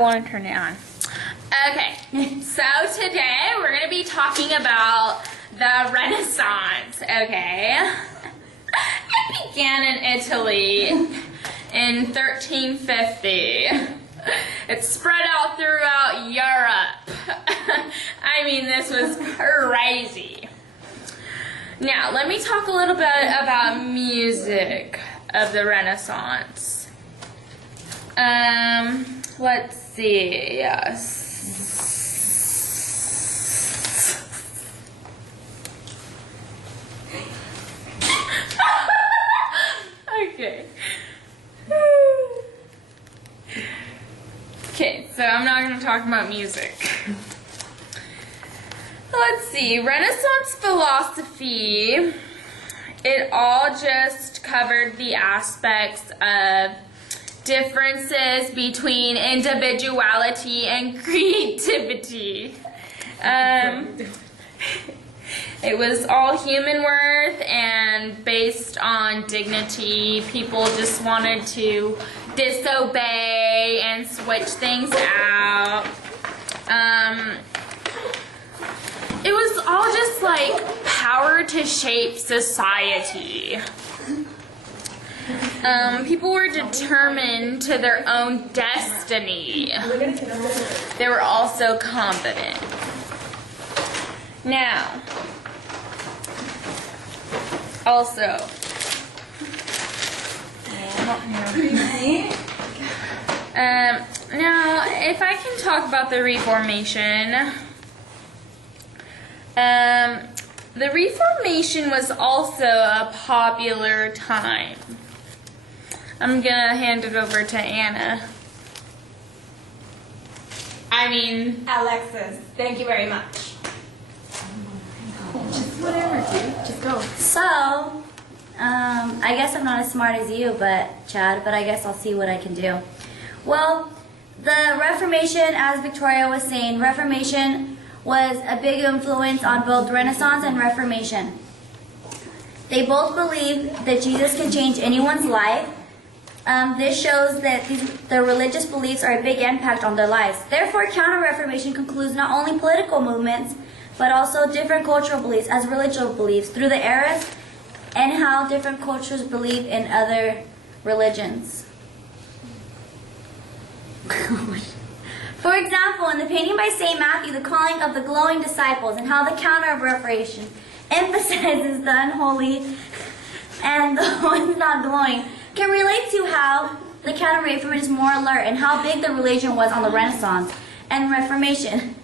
I want to turn it on. Okay, so today we're going to be talking about the Renaissance, okay? It began in Italy in 1350. It spread out throughout Europe. I mean, this was crazy. Now, let me talk a little bit about music of the Renaissance. Let's see, yes. Okay. Okay, so I'm not going to talk about music. Let's see, Renaissance philosophy, it all just covered the aspects of differences between individuality and creativity. It was all human worth and based on dignity. People just wanted to disobey and switch things out. It was all just like power to shape society. People were determined to their own destiny. They were also confident. Now, also, now, if I can talk about the Reformation, the Reformation was also a popular time. I'm gonna hand it over to Anna. Alexis, thank you very much. Just whatever, dude. Just go. So, I guess I'm not as smart as you, Chad, but I guess I'll see what I can do. Well, the Reformation, as Victoria was saying, Reformation was a big influence on both Renaissance and Reformation. They both believe that Jesus can change anyone's life. This shows that their religious beliefs are a big impact on their lives. Therefore, Counter-Reformation concludes not only political movements, but also different cultural beliefs as religious beliefs through the eras and how different cultures believe in other religions. For example, in the painting by St. Matthew, the calling of the glowing disciples, and how the Counter-Reformation emphasizes the unholy and the ones not glowing, can relate to how the Counter-Reformation is more alert and how big the religion was on the Renaissance and Reformation.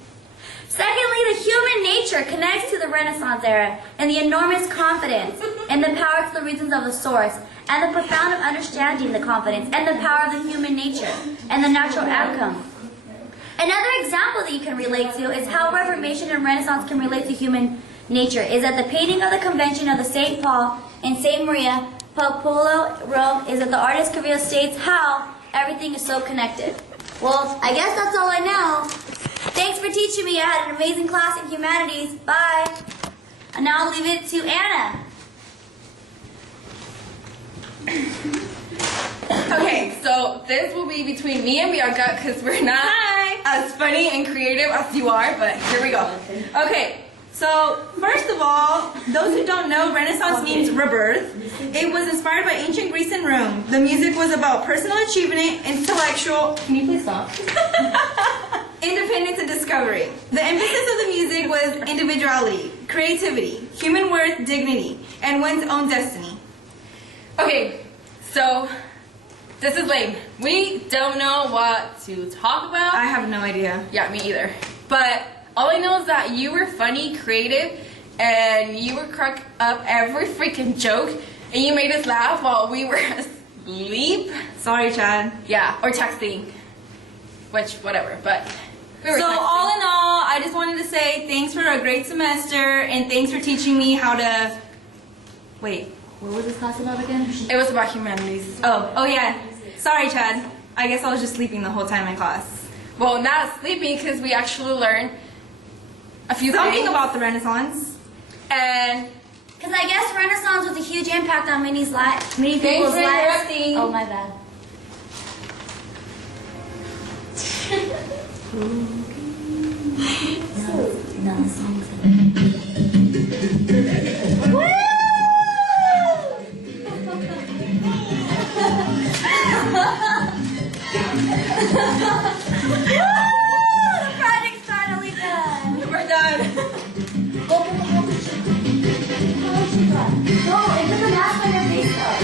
Secondly, the human nature connects to the Renaissance era and the enormous confidence and the power to the reasons of the source and the profound of understanding the confidence and the power of the human nature and the natural outcome. Another example that you can relate to is how Reformation and Renaissance can relate to human nature is that the painting of the Convention of the St. Paul and St. Maria Popolo, Rome, is that the artist Carrillo states how everything is so connected. Well, I guess that's all I know. Thanks for teaching me. I had an amazing class in humanities. Bye. And now I'll leave it to Anna. Okay, so this will be between me and Bianca because we're not as funny and creative as you are, but here we go. Okay, so first of all, those who don't know, Renaissance means rebirth. It was inspired by ancient Greece and Rome. The music was about personal achievement, intellectual, can you please stop? Independence and discovery. The emphasis of the music was individuality, creativity, human worth, dignity, and one's own destiny. Okay, so this is lame. We don't know what to talk about. I have no idea. Yeah, me either. But all I know is that you were funny, creative, and you would crack up every freaking joke, and you made us laugh while we were asleep. Sorry, Chad. Yeah, or texting. Which, whatever, but we were So texting. all in all, I just wanted to say thanks for a great semester, and thanks for teaching me how to... Wait, what was this class about again? It was about humanities. Oh yeah. Sorry, Chad. I guess I was just sleeping the whole time in class. Well, not sleeping because we actually learned a few Something things. about the Renaissance. And Because I guess Renaissance was a huge impact on many people's lives. interrupting. Oh, my bad. No, the song's the project's finally done. We're done. Go put the whole sheet. No, it doesn't mask on your face though.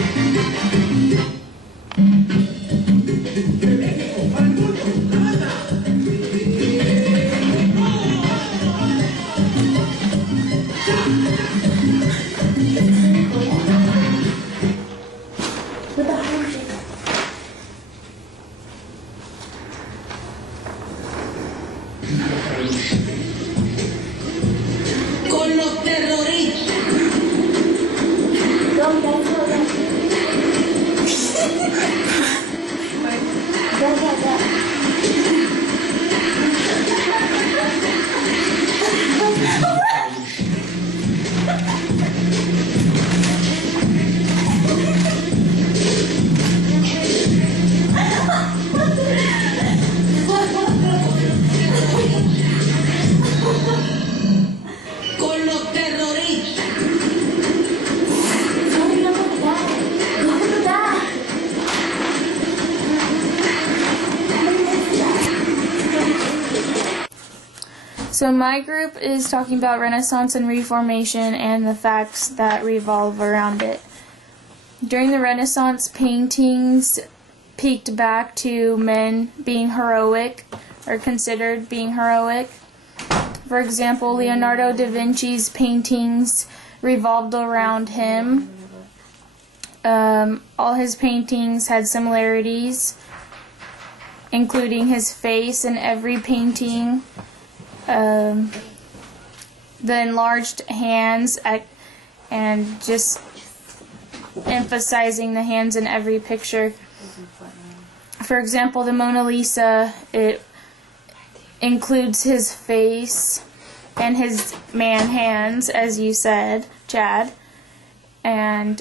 Put the whole sheet. Con los terroristas. Go, guys, go, guys. Go, go, go. Con los terroristas. Sorry, go put that. Go put that. So my group is talking about Renaissance and Reformation and the facts that revolve around it. During the Renaissance, paintings peeked back to men being heroic or considered being heroic. For example, Leonardo da Vinci's paintings revolved around him. All his paintings had similarities, including his face in every painting. The enlarged hands and just emphasizing the hands in every picture. For example, the Mona Lisa, it includes his face and his man hands, as you said, Chad. And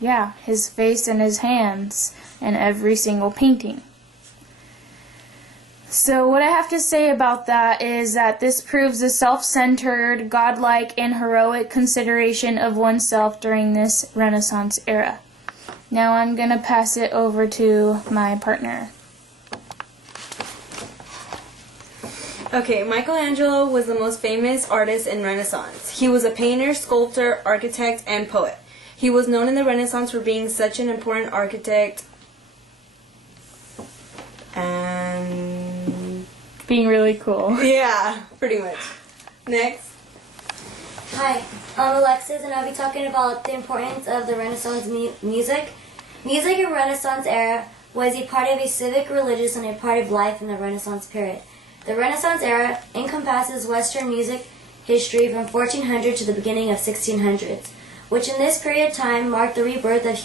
yeah, his face and his hands in every single painting. So what I have to say about that is that this proves a self-centered, godlike, and heroic consideration of oneself during this Renaissance era. Now I'm going to pass it over to my partner. Okay, Michelangelo was the most famous artist in Renaissance. He was a painter, sculptor, architect, and poet. He was known in the Renaissance for being such an important architect and Being really cool. yeah, pretty much. Next. Hi, I'm Alexis, and I'll be talking about the importance of the Renaissance music. Music in Renaissance era was a part of a civic, religious, and a part of life in the Renaissance period. The Renaissance era encompasses Western music history from 1400 to the beginning of 1600s, which in this period of time marked the rebirth of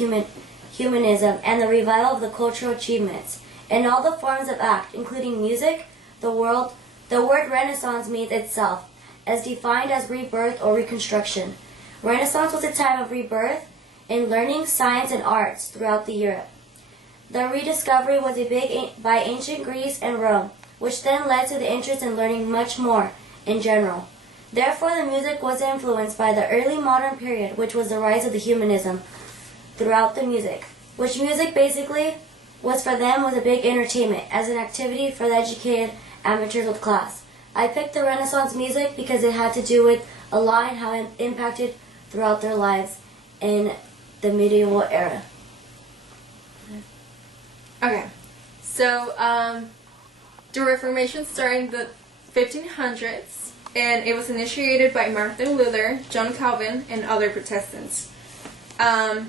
humanism and the revival of the cultural achievements in all the forms of art, including music. The word Renaissance means itself, as defined as rebirth or reconstruction. Renaissance was a time of rebirth in learning, science, and arts throughout the Europe. The rediscovery was by ancient Greece and Rome, which then led to the interest in learning much more in general. Therefore, the music was influenced by the early modern period, which was the rise of the humanism throughout the music, which music basically was for them was a big entertainment, as an activity for the educated amateurs with class. I picked the Renaissance music because it had to do with a lot and how it impacted throughout their lives in the medieval era. Okay, so the Reformation started in the 1500s, and it was initiated by Martin Luther, John Calvin, and other Protestants. The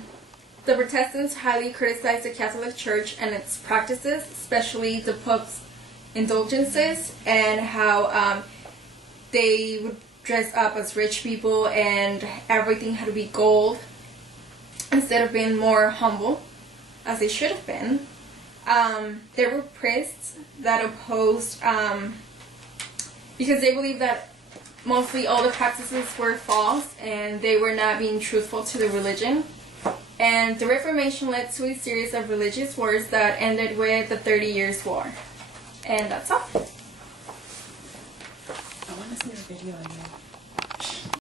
Protestants highly criticized the Catholic Church and its practices, especially the Pope's indulgences and how they would dress up as rich people and everything had to be gold instead of being more humble, as they should have been. There were priests that opposed, because they believed that mostly all the practices were false and they were not being truthful to the religion. And the Reformation led to a series of religious wars that ended with the 30 Years' War. And that's all. I want to see a video again.